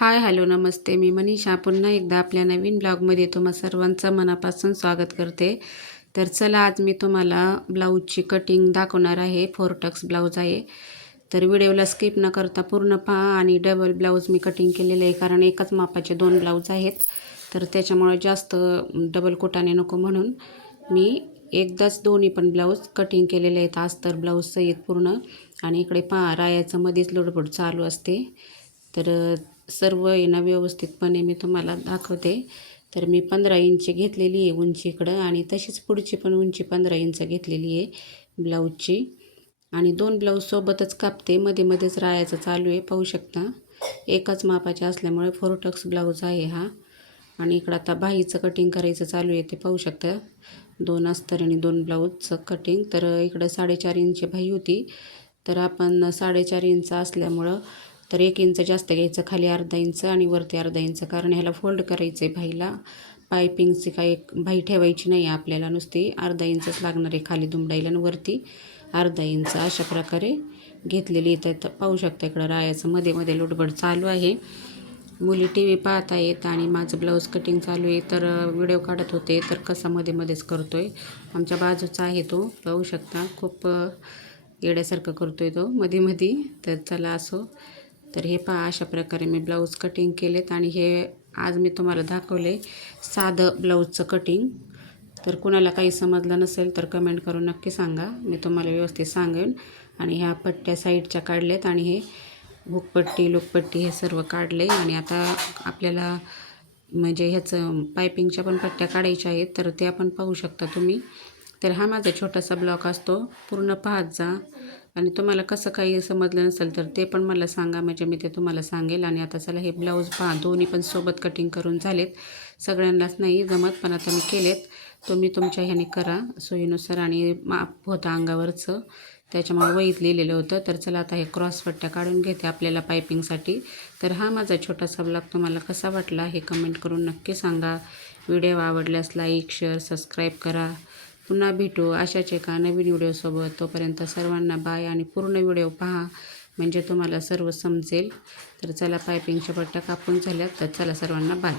Hi hello नमस्ते. मी मनीषा पुन्हा एकदा आपल्या नवीन ब्लॉगमध्ये तुम्हा सर्वांचं मनापासून स्वागत करते. तर चला आज मी तुम्हाला ब्लाऊजची कटिंग दाखवणार आहे. 4 टक्स ब्लाऊज आहे. तर व्हिडिओला स्किप न करता पूर्ण पहा. आणि डबल ब्लाऊज मी कटिंग केलेले आहे कारण एकाच मापाचे 2 ब्लाऊज आहेत. तर त्याच्यामुळे जास्त डबल कुटाने नको म्हणून मी एकदाच दोन्ही पण ब्लाऊज कटिंग केलेले आहेत. अस्तर ब्लाऊज सहित पूर्ण. आणि इकडे पहा रायाचं मध्येच लुडबुड चालू असते. तर सर्व आहे ना व्यवस्थितपणे मी तुम्हाला दाखवते. तर मी 15 इंच घेतलेली आहे उंची इकडं आणि तशीच पुढची पण उंची 15 इंच घेतलेली आहे ब्लाऊजची. आणि 2 ब्लाऊज सोबतच कापते. मध्ये मध्येच रायाचं चालू आहे पाहू शकता. एकाच मापाचे असल्यामुळे 4 टक्स ब्लाऊज आहे हा. आणि इकडं आता बाहीचं कटिंग करायचं चालू आहे ते पाहू शकता. 2 अस्तर आणि 2 ब्लाऊजचं कटिंग. तर इकडं 4.5 इंच बाही होती. तर आपण 4.5 इंच असल्यामुळं तर 1 इंच जास्त घ्यायचं, खाली अर्धा इंच आणि वरती अर्धा इंच, कारण ह्याला फोल्ड करायचं आहे बाहीला. पायपिंगची काही बाही ठेवायची नाही आपल्याला, नुसती अर्धा इंचच लागणार आहे खाली दुमडायला आणि वरती अर्धा इंच अशा प्रकारे घेतलेली. तर पाहू शकता इकडं रायाचं मध्ये मध्ये लुडबड चालू आहे. मुली टी व्ही पाहत आहेत आणि माझं ब्लाऊज कटिंग चालू आहे. तर व्हिडिओ काढत होते तर कसा मध्ये मध्येच करतो आहे. आमच्या बाजूचा आहे तो पाहू शकता. खूप येड्यासारखं करतो आहे तो मध्ये मध्ये. तर चला असो. तर हे पहा अशा प्रकारे मी ब्लाऊज कटिंग केलेत. आणि हे आज मी तुम्हाला दाखवले साधं ब्लाऊजचं कटिंग. तर कुणाला काही समजलं नसेल तर कमेंट करून नक्की सांगा, मी तुम्हाला व्यवस्थित सांगेन. आणि ह्या पट्ट्या साईडच्या काढल्यात आणि हे हुकपट्टी लुकपट्टी हे सर्व काढले. आणि आता आपल्याला म्हणजे ह्याचं पायपिंगच्या पण पट्ट्या काढायच्या आहेत तर त्या पण पाहू शकता तुम्ही. तर हा माझा छोटासा ब्लॉग असतो, पूर्ण पाहत जा. आणि तुम्हाला कसं काही समजलं नसेल तर ते पण मला सांगा, म्हणजे मी ते तुम्हाला सांगेल. आणि आता चला हे ब्लाऊज पहा, दोन्ही पण सोबत कटिंग करून झालेत. सगळ्यांनाच नाही जमत पण आता मी केलेत. तुम्ही तुमच्या ह्याने करा सोयीनुसार. आणि माप होतं अंगावरचं त्याच्यामुळे वहीत लिहिलेलं होतं. तर चला आता हे क्रॉस पट्ट्या काढून घेते आपल्याला पायपिंगसाठी. तर हा माझा छोटासा ब्लॉग तुम्हाला कसा वाटला हे कमेंट करून नक्की सांगा. व्हिडिओ आवडल्यास लाईक शेअर सबस्क्राईब करा. पुन्हा भेटू अशाच एका नवीन व्हिडिओसोबत. तोपर्यंत सर्वांना बाय. आणि पूर्ण व्हिडिओ पहा म्हणजे तुम्हाला सर्व समजेल. तर चला पायपिंगच्या पट्ट्या कापून झाल्यात तर चला सर्वांना बाय.